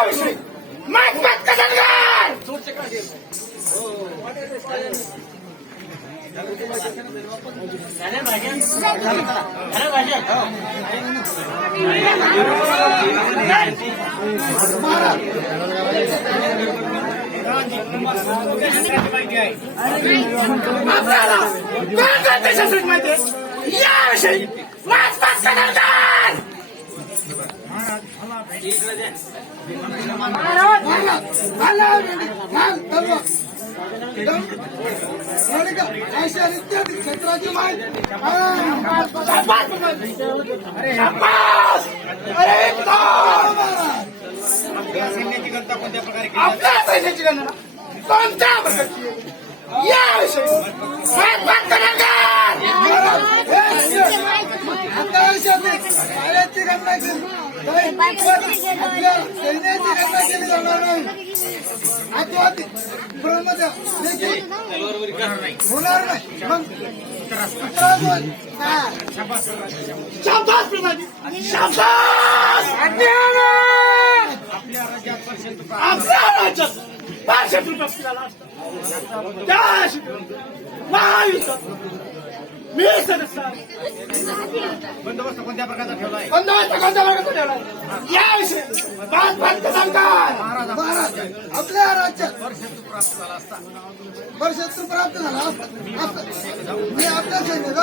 याविषयी मत कदरगार आपल्याला कोणत्या माहिती याविषयी मत कदरगार अशा इत्यादी क्षेत्राची माहिती सैन्याची गणता कोणत्या प्रकारे आपल्या सैन्याची गणना कोणत्या प्रकारची याविषयी मत कदरगार कार्याची गणना केली आपल्या सैन्याची गणना केली जाणार नाही अथवा ब्रह्मद्या होणार नाही मग शाबास प्रधानी शाबास आपल्या राज्यात पाचशे झाला महायुद्ध मी सदस्य बंदोबस्त कोणत्या प्रकारचा ठेवलाय याविषयी मत कदरगार आपल्या राज्यात वर्षत्व प्राप्त झाला असता मी आपल्या सैन्यात